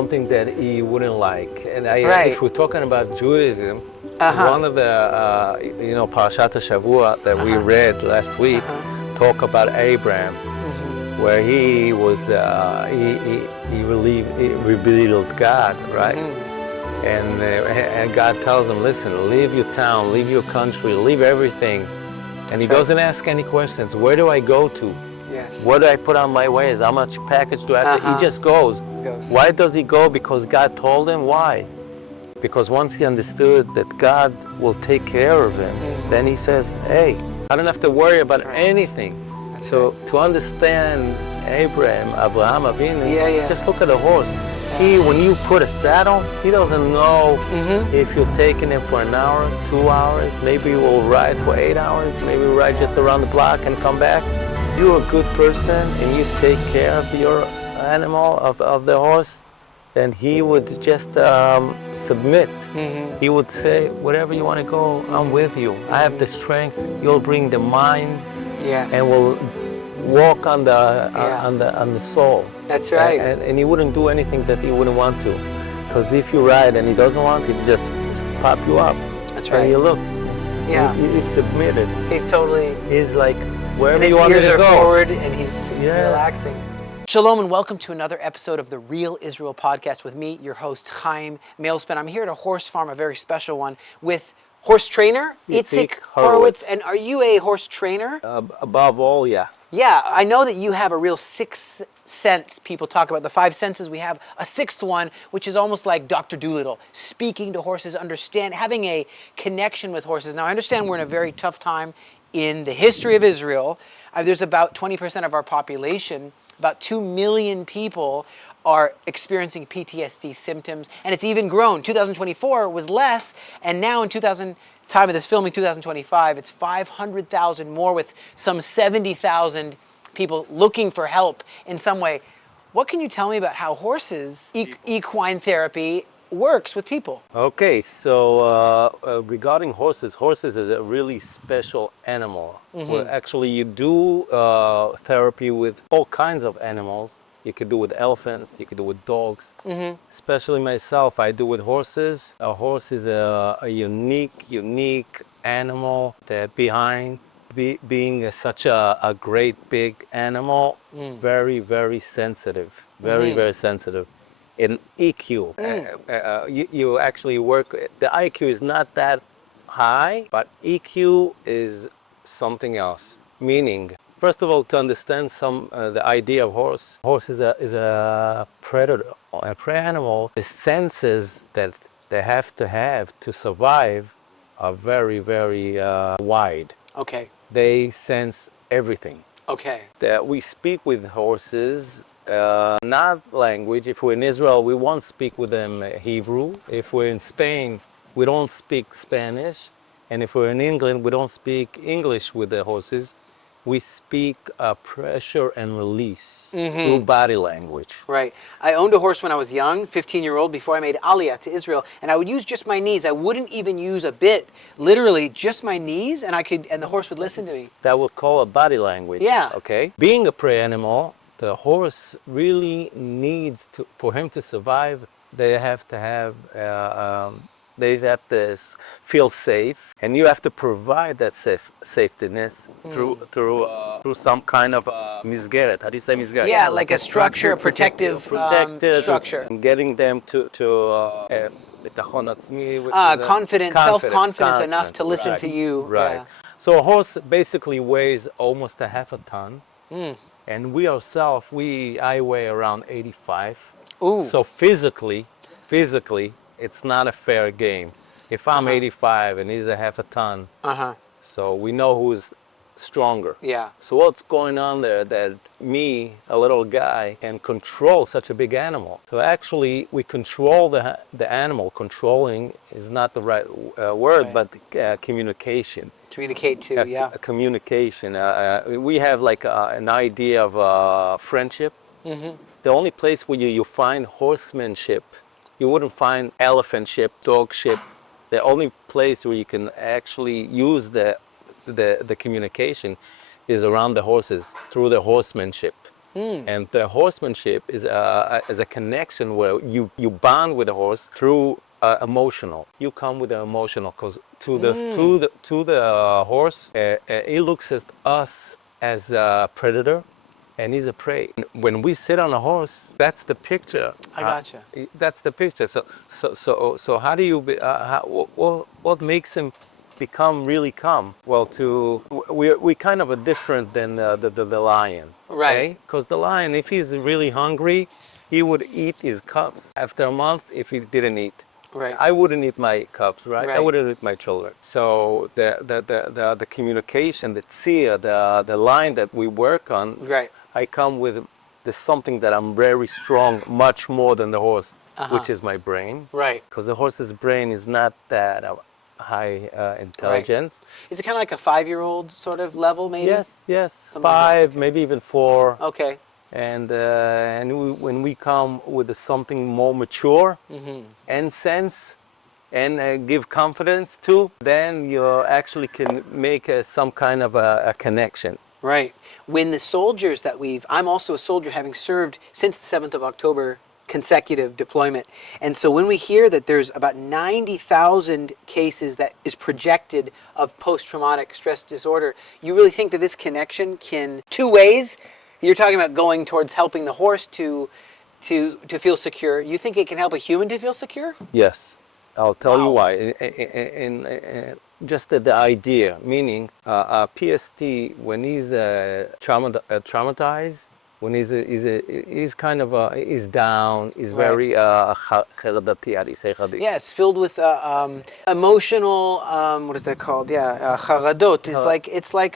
something that he wouldn't like. And Right. if we're talking about Judaism, Uh-huh. one of the, Parashat Shavua that we read last week talk about Abraham, where he was, he revealed God, right? And God tells him, listen, leave your town, leave your country, leave everything. And he doesn't ask any questions. Where do I go to? Yes. What do I put on my ways? How much package do I have to? He just goes. Why does he go? Because God told him. Why? Because once he understood that God will take care of him, then he says, hey, I don't have to worry about anything. So to understand Abraham Avinu, just look at a horse. When you put a saddle, he doesn't know if you're taking him for an hour, 2 hours, maybe you will ride for 8 hours, maybe you ride just around the block and come back. You're a good person and you take care of your animal, of the horse, then he would just submit. He would say, wherever you want to go, I'm with you. I have the strength. You'll bring the mind, and we'll walk on the soul. That's right. And he wouldn't do anything that he wouldn't want to, because if you ride and he doesn't want, he'd just pop you up. That's right. And you look. Yeah. He's submitted. He's totally. He's like, wherever And you want me to go. forward, and he's relaxing. Shalom and welcome to another episode of the Real Israel podcast with me, your host, Chaim Malespin. I'm here at a horse farm, a very special one, with horse trainer, Itzik Horowitz. And are you a horse trainer? Above all, yeah. Yeah, I know that you have a real sixth sense. People talk about the five senses. We have a sixth one, which is almost like Dr. Dolittle, speaking to horses, having a connection with horses. Now, I understand we're in a very tough time in the history of Israel. There's about 20% of our population, about 2 million people are experiencing PTSD symptoms, and it's even grown. 2024 was less, and now in time of this filming, 2025, it's 500,000 more, with some 70,000 people looking for help in some way. What can you tell me about how horses, equine therapy, works with people? Okay, so regarding horses is a really special animal. Well, actually, you do therapy with all kinds of animals. You could do with elephants, you could do with dogs. Especially myself, I do with horses. A horse is a unique animal that being such a great big animal, very, very sensitive, very sensitive. In EQ, you actually work, the IQ is not that high, but EQ is something else. Meaning, first of all, to understand the idea of horse is a predator, a prey animal. The senses that they have to survive are very, very wide. Okay. They sense everything. Okay. We speak with horses, not language. If we're in Israel, we won't speak with them Hebrew. If we're in Spain, we don't speak Spanish. And if we're in England, we don't speak English with the horses. We speak pressure and release through body language. Right. I owned a horse when I was young, 15-year-old, before I made Aliyah to Israel, and I would use just my knees. I wouldn't even use a bit, literally just my knees, and the horse would listen to me. That would call a body language. Yeah. Okay. Being a prey animal, the horse really needs to, for him to survive, they have to have they have to feel safe, and you have to provide that safetyness through some kind of misgeret. How do you say misgeret? Yeah, like a structure, a protective structure. And getting them to confident, self-confidence enough to listen to you. Right. Yeah. So a horse basically weighs almost a half a ton, and we ourselves, I weigh around 85. Ooh. So physically, it's not a fair game. If I'm 85 and he's a half a ton, so we know who's stronger. Yeah. So what's going on there that me, a little guy, can control such a big animal? So actually, we control the animal. Controlling is not the right word, but communication. Communicate too, yeah. Communication. We have like an idea of friendship. The only place where you find horsemanship, you wouldn't find elephantship, dogship. The only place where you can actually use the communication is around the horses, through the horsemanship. And the horsemanship is a connection where you bond with the horse through emotional. You come with the emotional because to the horse, he looks at us as a predator, and he's a prey. When we sit on a horse, that's the picture. I gotcha. That's the picture. So how do you? What makes him become really calm? Well, we kind of are different than the lion. Right. Because the lion, if he's really hungry, he would eat his cubs. After a month, if he didn't eat. Right. I wouldn't eat my cubs, right? I Right. wouldn't eat my children. So the communication, the tzia, the line that we work on, Right. I come with something that I'm very strong, much more than the horse, which is my brain. Right. Because the horse's brain is not that high intelligence. Is it kind of like a 5-year-old sort of level, maybe? Yes, Something like 5, maybe even 4. Okay. And when we come with something more mature and sense and give confidence to, then you actually can make some kind of a connection. Right. When the soldiers that I'm also a soldier having served since the 7th of October consecutive deployment. And so when we hear that there's about 90,000 cases that is projected of post-traumatic stress disorder, you really think that this connection can, 2 ways, you're talking about going towards helping the horse to feel secure. You think it can help a human to feel secure? Yes, I'll tell you Wow. why. In just the idea, meaning PTSD, when he's traumatized, when he's kind of he's down, he's Right. very חרדתי, how do you say חרדתי? Yes, filled with emotional, what is that called? Yeah, charadot. It's like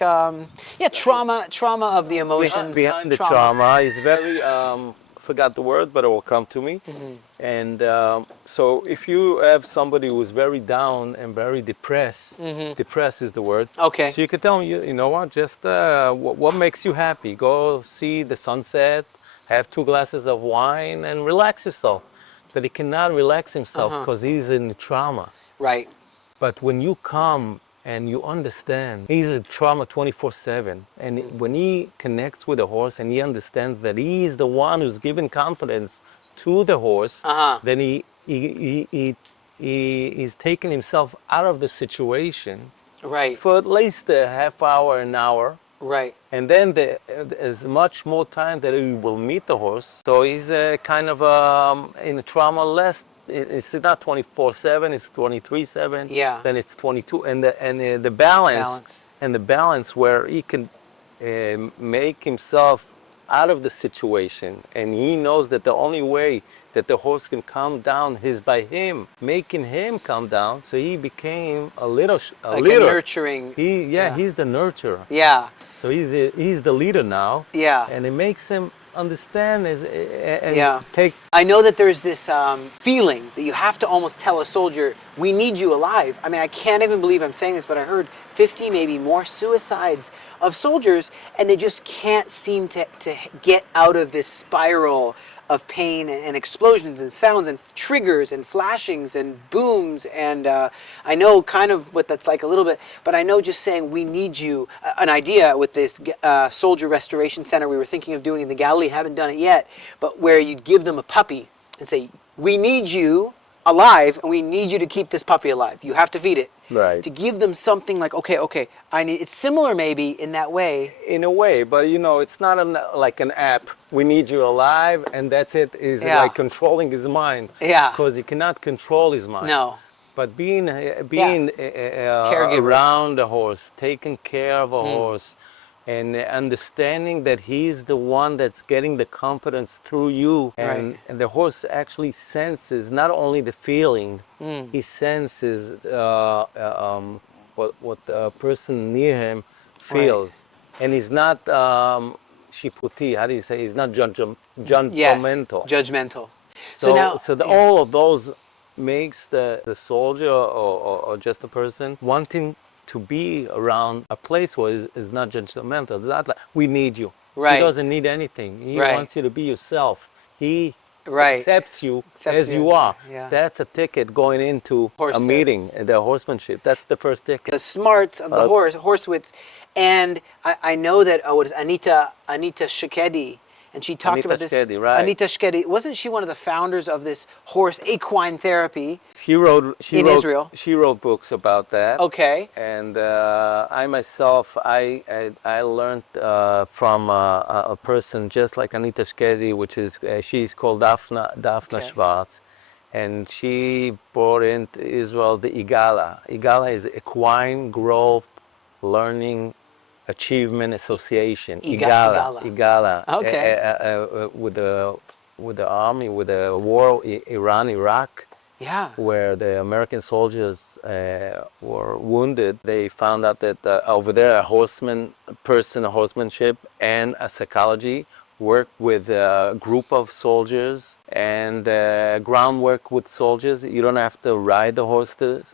trauma of the emotions. Behind the trauma is very forgot the word, but it will come to me. And so if you have somebody who's very down and very depressed, depressed is the word. Okay. So you can tell me, you know what, just what makes you happy? Go see the sunset, have 2 glasses of wine, and relax yourself. But he cannot relax himself because he's in trauma. Right. But when you come and you understand, he's in trauma 24/7. And when he connects with the horse and he understands that he is the one who's giving confidence to the horse, then he's taking himself out of the situation Right. for at least a half hour, an hour. Right. And then there's much more time that he will meet the horse. So he's kind of in a trauma less. It's not 24/7. It's 23/7. Yeah. Then it's 22, and the balance and the balance where he can make himself out of the situation, and he knows that the only way that the horse can calm down is by him making him calm down. So he became a leader. Like a nurturing. He's the nurturer. Yeah. So he's the leader now. Yeah. And it makes him understand and Yeah. take. I know that there's this feeling that you have to almost tell a soldier, we need you alive. I mean, I can't even believe I'm saying this, but I heard 50, maybe more suicides of soldiers, and they just can't seem to get out of this spiral of pain and explosions and sounds and triggers and flashings and booms. And I know kind of what that's like a little bit, but I know just saying we need you, an idea with this soldier restoration center we were thinking of doing in the Galilee, haven't done it yet, but where you'd give them a puppy and say, we need you alive and we need you to keep this puppy alive. You have to feed it. Right. To give them something like, okay, it's similar maybe in that way. In a way, but it's not like an app. We need you alive, and that's it. Is like controlling his mind. Yeah. Because he cannot control his mind. No. But being Caregiver. around the horse, taking care of a horse, and understanding that he's the one that's getting the confidence through you, and the horse actually senses not only the feeling, he senses what the person near him feels, and he's not shiputi. How do you say? He's not judgmental. Yes, judgmental. All of those makes the soldier or just a person wanting to be around a place where it's not judgmental. It's not like, we need you. Right. He doesn't need anything. He wants you to be yourself. He accepts you as you are. Yeah. That's a ticket going into a meeting, the horsemanship. That's the first ticket. The smarts of the Horsewitz. And I know that, what is Anita Shakedi and she talked Anita about this. Shkedi, right. Anita Shkedi, wasn't she one of the founders of this horse equine therapy in Israel? She wrote books about that. Okay. And I myself, I learned from a person just like Anita Shkedi, which is she's called Daphna Okay. Schwartz, and she brought into Israel the Igala. Igala is Equine Growth Learning Achievement Association. Igala. Okay. With the army, with the war, Iran, Iraq. Yeah. Where the American soldiers were wounded, they found out that over there a horsemanship and a psychology work with a group of soldiers and groundwork with soldiers. You don't have to ride the horse to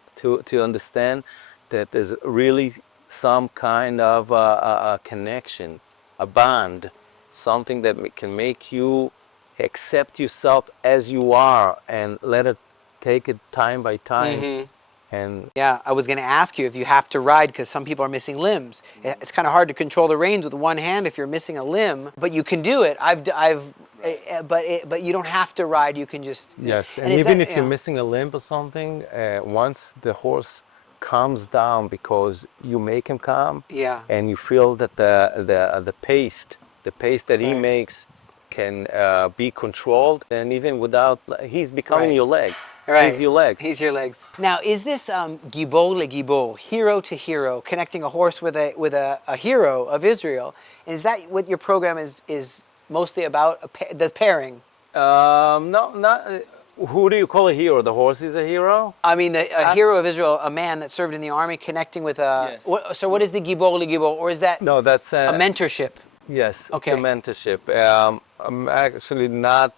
understand that there's really some kind of a connection, a bond, something that can make you accept yourself as you are and let it take it time by time. And Yeah, I was going to ask you if you have to ride because some people are missing limbs. It's kind of hard to control the reins with one hand if you're missing a limb, but you can do it. But you don't have to ride. You can just. yes, and even if you're missing a limb or something, once the horse calms down because you make him calm, Yeah. and you feel that the pace that he makes can be controlled, and even without, he's becoming your legs. Right. He's your legs. He's your legs. Now, is this gibor le gibor, hero to hero, connecting a horse with a hero of Israel? Is that what your program is mostly about? The pairing? No, not. Who do you call a hero? The horse is a hero? I mean, a hero of Israel, a man that served in the army, connecting with a. Yes. So, what is the gibor le gibor, or is that No, that's a mentorship? Yes, Okay. it's a mentorship. I'm actually not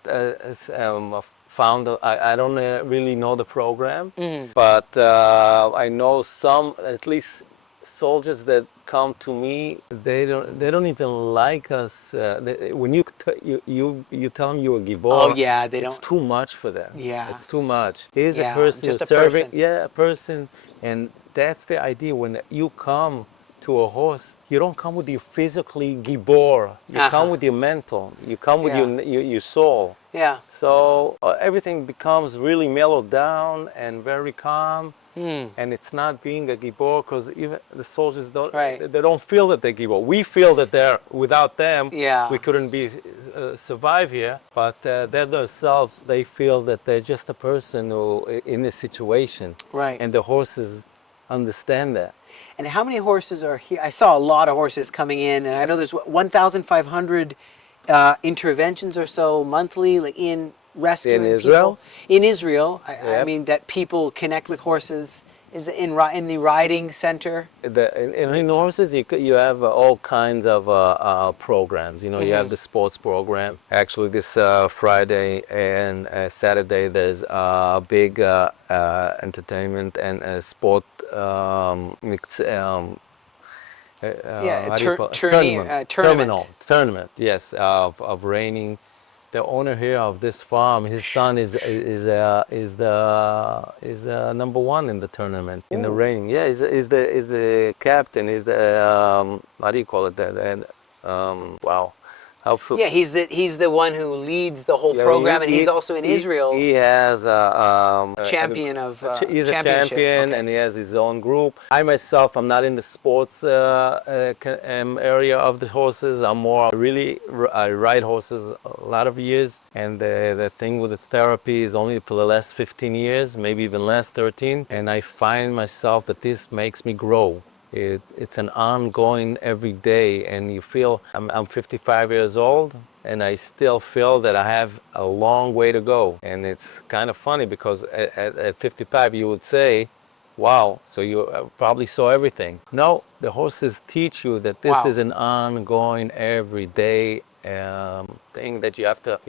founder. I don't really know the program, but I know some, at least soldiers that come to me. They don't even like us. When you tell them you're a gibor, Oh yeah, they it's don't. too much for them. Yeah. It's too much. Here's Yeah, a person just a serving. person. Yeah, a person, and that's the idea. When you come to a horse, you don't come with your physically gibor. You come with your mental. You come with your soul. Yeah. So everything becomes really mellowed down and very calm. And it's not being a gibor because even the soldiers don't. Right. They don't feel that they're gibor. We feel that they're. Without them, Yeah. we couldn't be survive here. But they themselves, they feel that they're just a person who in a situation. Right. And the horses understand that. And how many horses are here? I saw a lot of horses coming in, and I know there's 1,500 interventions or so monthly, like in rescuing In Israel? people. In Israel, I Yep. mean that people connect with horses. Is in the riding center? In horses, you have all kinds of programs. You know, you have the sports program. Actually, this Friday and Saturday, there's a big entertainment and sport tournament. Yes, of reining. The owner here of this farm, his son is number one in the tournament in the reining. Yeah, is the captain. Is the how do you call it? Wow. Yeah, he's the one who leads the whole program, and he's also in Israel. He has a champion of he's a championship. champion, Okay. and he has his own group. I myself, I'm not in the sports area of the horses. I'm more really I ride horses a lot of years, and the thing with the therapy is only for the last 15 years, maybe even less, 13. And I find myself that this makes me grow. It's an ongoing every day, and you feel I'm 55 years old, and I still feel that I have a long way to go. And it's kind of funny because at 55 you would say, wow, so you probably saw everything. No, the horses teach you that this is an ongoing everyday thing that you have to,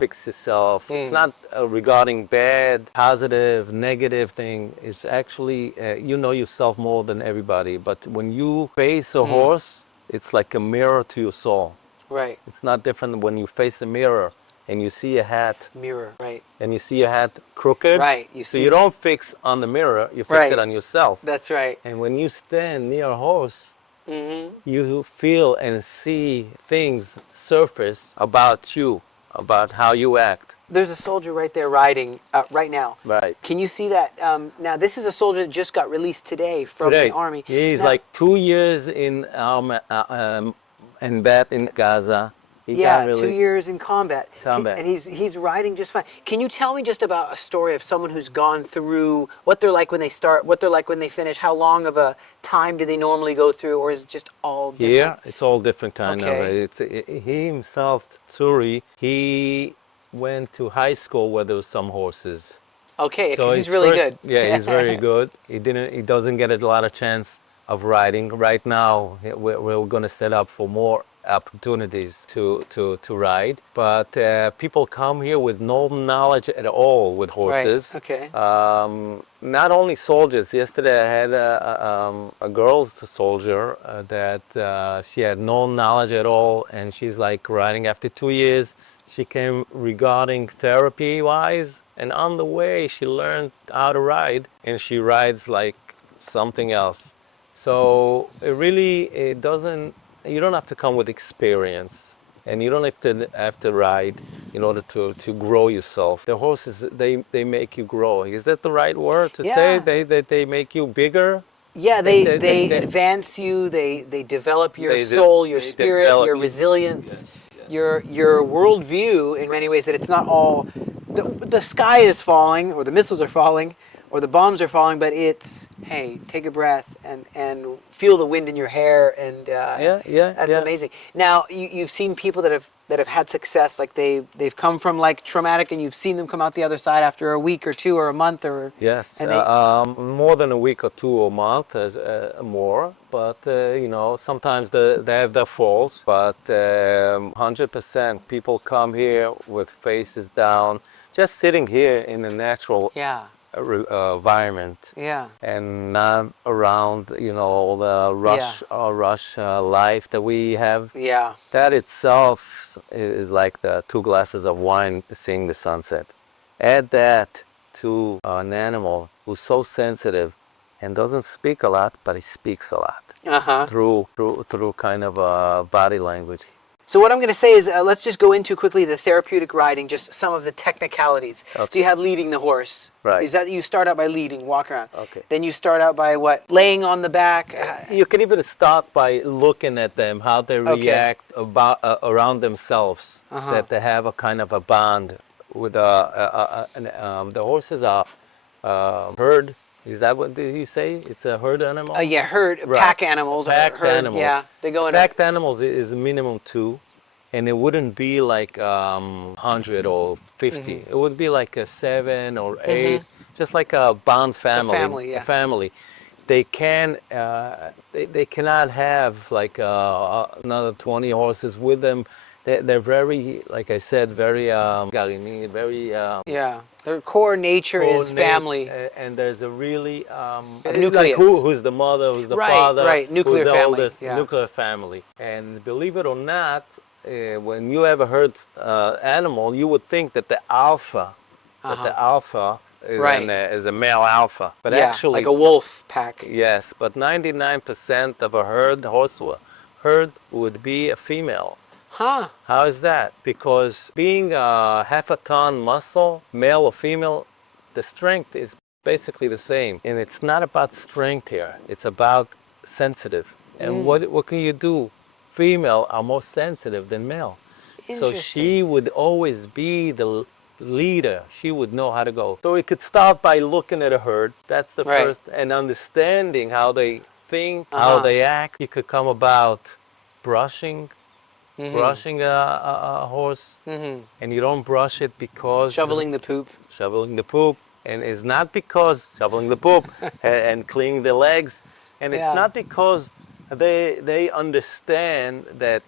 fix yourself. It's not regarding bad, positive, negative thing. It's actually, you know yourself more than everybody. But when you face a horse, it's like a mirror to your soul. Right. It's not different when you face a mirror and you see a hat. Mirror, right. And you see a hat crooked. Right. So you don't fix on the mirror, you fix it on yourself. That's right. And when you stand near a horse, You feel and see things surface about you, about how you act. There's a soldier right there riding right now. Right. Can you see that? Now, this is a soldier that just got released today from the army. He's Now, like 2 years in bed in Gaza. He yeah, got 2 released. years in combat. Combat. And he's riding just fine. Can you tell me just about a story of someone who's gone through what they're like when they start, what they're like when they finish? How long of a time do they normally go through, or is it just all different? Here, it's all different kind of. Okay. He himself, Tsuri, he went to high school where there was some horses. Okay, So because he's his really first- good. Yeah, he's very good. He doesn't get a lot of chance of riding. Right now, we're going to set up for more opportunities to ride. But people come here with no knowledge at all with horses. Right. Okay. Not only soldiers. Yesterday, I had a girl soldier that she had no knowledge at all, and she's like riding after 2 years. She came regarding therapy-wise, and on the way she learned how to ride, and she rides like something else. So it doesn't. You don't have to come with experience, and you don't have to ride in order to grow yourself. The horses they make you grow. Is that the right word to say? Yeah. They make you bigger. Yeah, They- they they- advance you. They develop your They de- soul, your they spirit, develop your you. resilience, Yes, yes. your worldview in many ways. That it's not all the sky is falling, or the missiles are falling, or the bombs are falling, but it's, hey, take a breath and feel the wind in your hair, and that's amazing. Now you've seen people that have had success, like they've come from like traumatic, and you've seen them come out the other side after a week or two or a month or Yes, and they, more than a week or two or a month, more. But sometimes they have their falls. But 100% people come here with faces down, just sitting here in a natural yeah. environment, Yeah. and not around all the rush life that we have. Yeah. That itself is like the 2 glasses of wine seeing the sunset. Add that to an animal who's so sensitive and doesn't speak a lot, but he speaks a lot Uh-huh. through kind of body language. So what I'm going to say is, let's just go into quickly the therapeutic riding, just some of the technicalities. Okay. So you have leading the horse. Right. Is that you start out by leading, walk around. Okay. Then you start out by what? Laying on the back. You can even start by looking at them, how they Okay. react around themselves, Uh-huh. that they have a kind of a bond with the horses are herd. Is that what did you say? It's a herd animal? Yeah, herd, Right. pack animals. Packed herd, animals. Yeah, they go in. Packed animals is minimum 2, and it wouldn't be like 100 or 50. Mm-hmm. It would be like a 7 or 8, just like a bound family. family, yeah. A family. They can they cannot have like another 20 horses with them. They're very, like I said, very garini, very Yeah, their core nature is coordinate, family. and there's a really nucleus. like who's the mother, who's the Right, father, right, nuclear who's the family, oldest, yeah. nuclear family. And believe it or not, when you have a herd animal, you would think that the alpha is, Right. is a male alpha, but Yeah, actually, like a wolf pack. yes, but 99% of a herd would be a female. Huh. How is that? Because being half a ton muscle, male or female, the strength is basically the same. And it's not about strength here. It's about sensitive. And what can you do? Female are more sensitive than male. So she would always be the leader. She would know how to go. So we could start by looking at a herd. That's the Right. first. And understanding how they think, how they act. You could come about brushing a horse, and you don't brush it because Shoveling the poop. and it's not because shoveling the poop and cleaning the legs, and it's Yeah. not because they understand that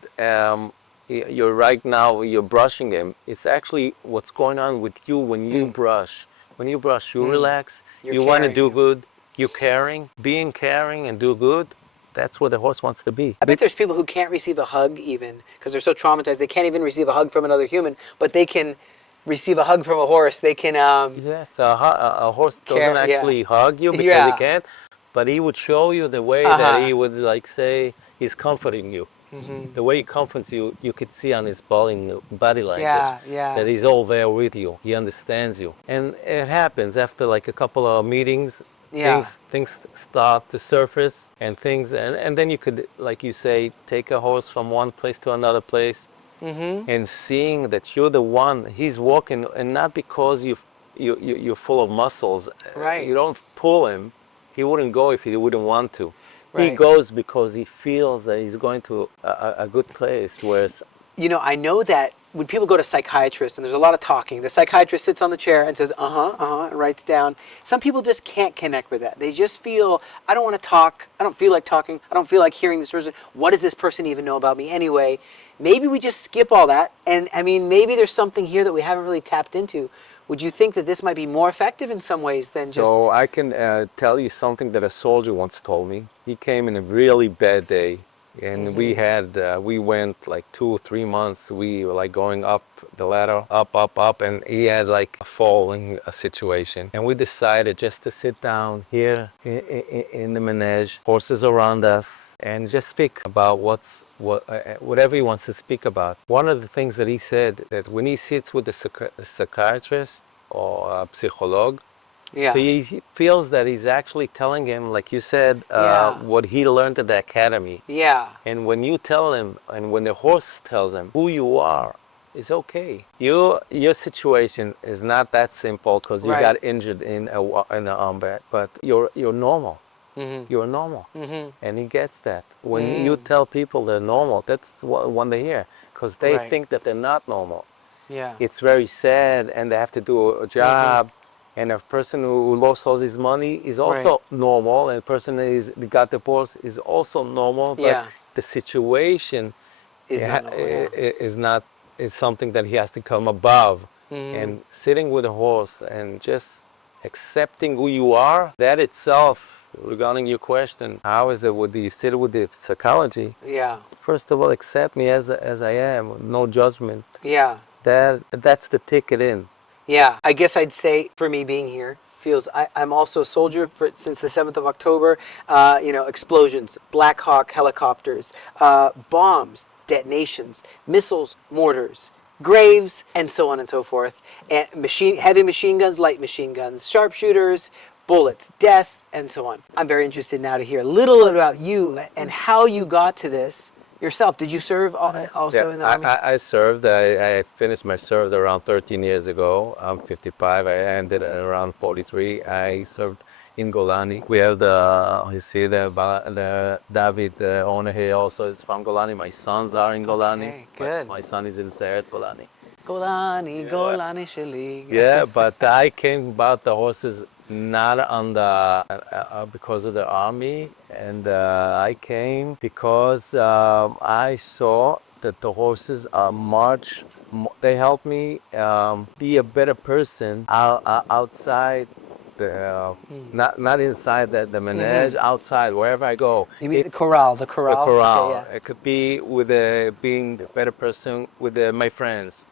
you're right now you're brushing him. It's actually what's going on with you when you brush. When you brush, you relax. You're you want to caring. do good. You're caring, being caring and do good. That's what the horse wants to be. I bet there's people who can't receive a hug even because they're so traumatized. They can't even receive a hug from another human, but they can receive a hug from a horse. They can. Yes, a horse Care- doesn't yeah. actually hug you because Yeah. he can't, but he would show you the way Uh-huh. that he would like say, he's comforting you. The way he comforts you, you could see on his body language Yeah. that he's all there with you. He understands you. And it happens after like a couple of meetings, Yeah. things start to surface and then you could, like you say, take a horse from one place to another place and seeing that you're the one he's walking, and not because you're full of muscles. Right. You don't pull him. He wouldn't go if he wouldn't want to. He Right. goes because he feels that he's going to a good place where it's, You know, I know that when people go to psychiatrists and there's a lot of talking, the psychiatrist sits on the chair and says, and writes down. Some people just can't connect with that. They just feel, I don't want to talk. I don't feel like talking. I don't feel like hearing this person. What does this person even know about me anyway? Maybe we just skip all that. And I mean, maybe there's something here that we haven't really tapped into. Would you think that this might be more effective in some ways than just... So I can tell you something that a soldier once told me. He came in a really bad day, and we went like 2 or 3 months. We were like going up the ladder, up, and he had like a falling situation. And we decided just to sit down here in the manege, horses around us, and just speak about whatever he wants to speak about. One of the things that he said, that when he sits with a psychiatrist or a psycholog, Yeah. so he feels that he's actually telling him, like you said, what he learned at the academy. Yeah. And when you tell him, and when the horse tells him who you are, it's okay. Your situation is not that simple because you got injured in an combat, but you're normal. You're normal. And he gets that. When you tell people they're normal, that's when they hear, because they think that they're not normal. Yeah. It's very sad, and they have to do a job. And a person who lost all his money is also normal, and a person who got divorced is also normal. But the situation is something that he has to come above. And sitting with a horse and just accepting who you are, that itself, regarding your question, how is it with you sit with the psychology? Yeah. First of all, accept me as I am, no judgment. Yeah. That's the ticket in. Yeah, I guess I'd say for me being here feels I'm also a soldier since the 7th of October. Explosions, Black Hawk helicopters, bombs, detonations, missiles, mortars, graves, and so on and so forth. And heavy machine guns, light machine guns, sharpshooters, bullets, death, and so on. I'm very interested now to hear a little about you and how you got to this yourself. Did you serve also in the Army? I served. I finished my service around 13 years ago. I'm 55. I ended at around 43. I served in Golani. We have the David, the owner here, also is from Golani. My sons are in Golani. Okay, good. My son is in Seret, Golani. Golani, Golani Shali. Yeah, but I came about the horses not on because of the army, and I came because I saw that the horses are much. They help me be a better person outside not inside the manege, outside wherever I go. You mean the corral? The corral. The corral. Okay, yeah. It could be with being a better person with my friends,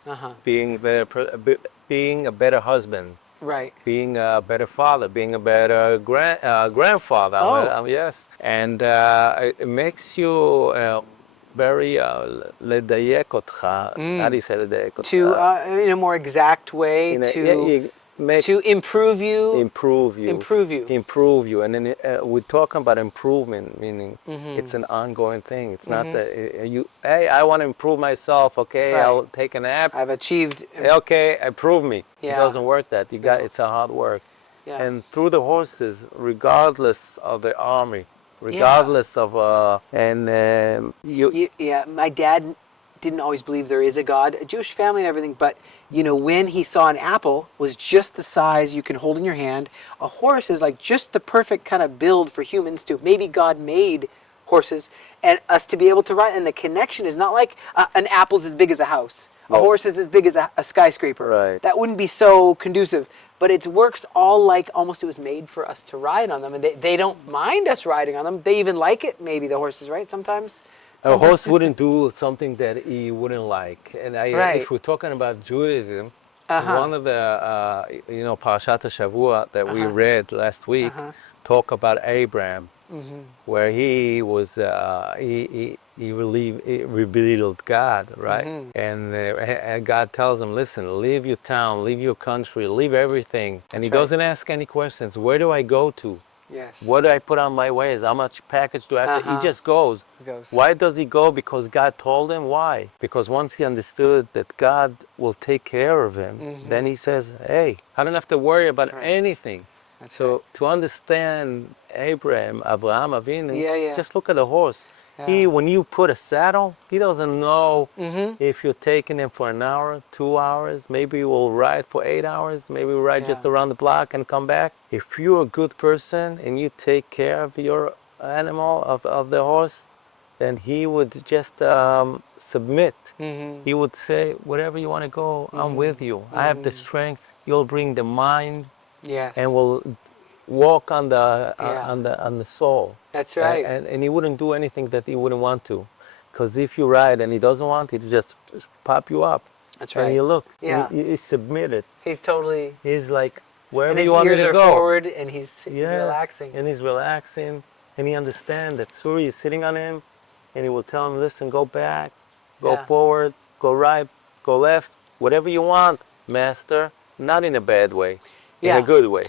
being a better husband. Right. Being a better father, being a better grandfather. Oh. Yes. And it makes you very לדייק אותך. How do you say לדייק אותך? To in a more exact way, to improve you. Improve you. Improve you. Improve you. And then we're talking about improvement, meaning it's an ongoing thing. It's not that hey, I want to improve myself. Okay, I'll take a nap. I've achieved. Okay, improve me. Yeah. It doesn't work that. It's a hard work. Yeah. And through the horses, regardless of the army, regardless of my dad didn't always believe there is a God, a Jewish family and everything, but when he saw an apple was just the size you can hold in your hand, a horse is like just the perfect kind of build for humans to. Maybe God made horses and us to be able to ride, and the connection is not like an apple's as big as a house. A horse is as big as a skyscraper. Right. That wouldn't be so conducive. But it works all like almost it was made for us to ride on them. And they don't mind us riding on them. They even like it, maybe, the horses, right? Sometimes. A horse wouldn't do something that he wouldn't like. And if we're talking about Judaism, one of the, Parashat HaShavua that we read last week talk about Abraham, where he was he revealed God, right? And God tells him, listen, leave your town, leave your country, leave everything. And he doesn't ask any questions. Where do I go to? Yes. What do I put on my ways? How much package do I have to? He just goes. He goes. Why does he go? Because God told him. Why? Because once he understood that God will take care of him, then he says, hey, I don't have to worry about anything. So to understand Abraham Avinu, just look at a horse. He, when you put a saddle, he doesn't know if you're taking him for an hour, 2 hours, maybe we'll ride for 8 hours, maybe we'll ride just around the block and come back. If you're a good person and you take care of your animal, of the horse, then he would just submit. He would say, wherever you want to go, I'm with you. I have the strength. You'll bring the mind. Yes. And we'll walk on the soul. That's right. And he wouldn't do anything that he wouldn't want to, because if you ride and he doesn't want, he'd just pop you up. That's right. And you look. Yeah. He's submitted. He's totally. He's like, wherever and you want me to his ears go. are forward, and he's relaxing. And he's relaxing, and he understands that Suri is sitting on him, and he will tell him, listen, go back, go forward, go right, go left, whatever you want, master. Not in a bad way. In a good way.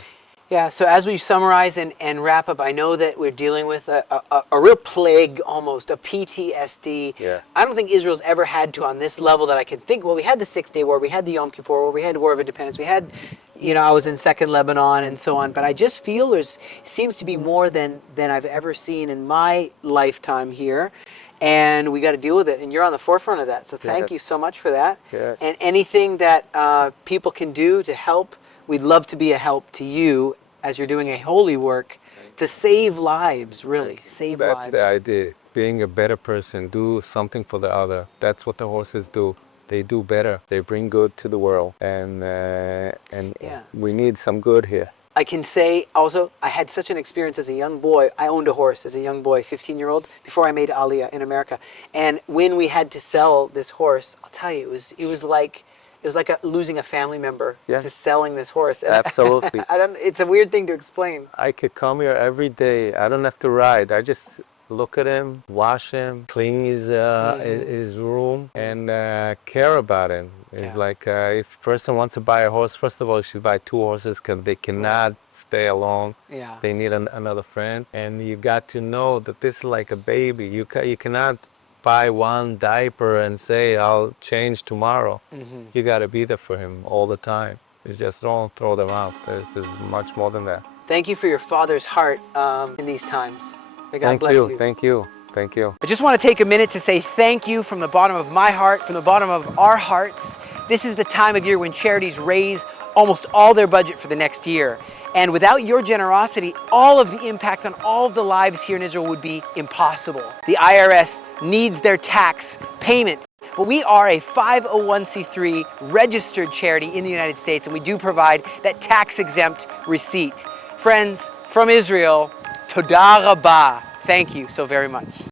Yeah, so as we summarize and wrap up, I know that we're dealing with a real plague almost, a PTSD. Yes. I don't think Israel's ever had to on this level that I can think. Well, we had the 6-Day War, we had the Yom Kippur War, we had War of Independence, we had, I was in Second Lebanon and so on. But I just feel there seems to be more than I've ever seen in my lifetime here. And we got to deal with it, and you're on the forefront of that. So thank you so much for that. Yes. And anything that people can do to help, we'd love to be a help to you as you're doing a holy work to save lives, really, save lives. That's the idea. Being a better person, do something for the other. That's what the horses do. They do better. They bring good to the world, and we need some good here. I can say also, I had such an experience as a young boy. I owned a horse as a young boy, 15-year-old, before I made Aliyah in America. And when we had to sell this horse, I'll tell you, it was like losing a family member to selling this horse. And Absolutely. It's a weird thing to explain. I could come here every day. I don't have to ride. I just look at him, wash him, clean his room, and care about him. It's like if a person wants to buy a horse, first of all, you should buy 2 horses because they cannot stay alone. Yeah. They need another friend. And you got to know that this is like a baby. You cannot buy one diaper and say, I'll change tomorrow. You got to be there for him all the time. You just don't throw them out. This is much more than that. Thank you for your father's heart in these times. May God bless you. Thank you. Thank you. I just want to take a minute to say thank you from the bottom of my heart, from the bottom of our hearts. This is the time of year when charities raise almost all their budget for the next year. And without your generosity, all of the impact on all of the lives here in Israel would be impossible. The IRS needs their tax payment. But we are a 501c3 registered charity in the United States, and we do provide that tax-exempt receipt. Friends, from Israel, Toda Rabah. Thank you so very much.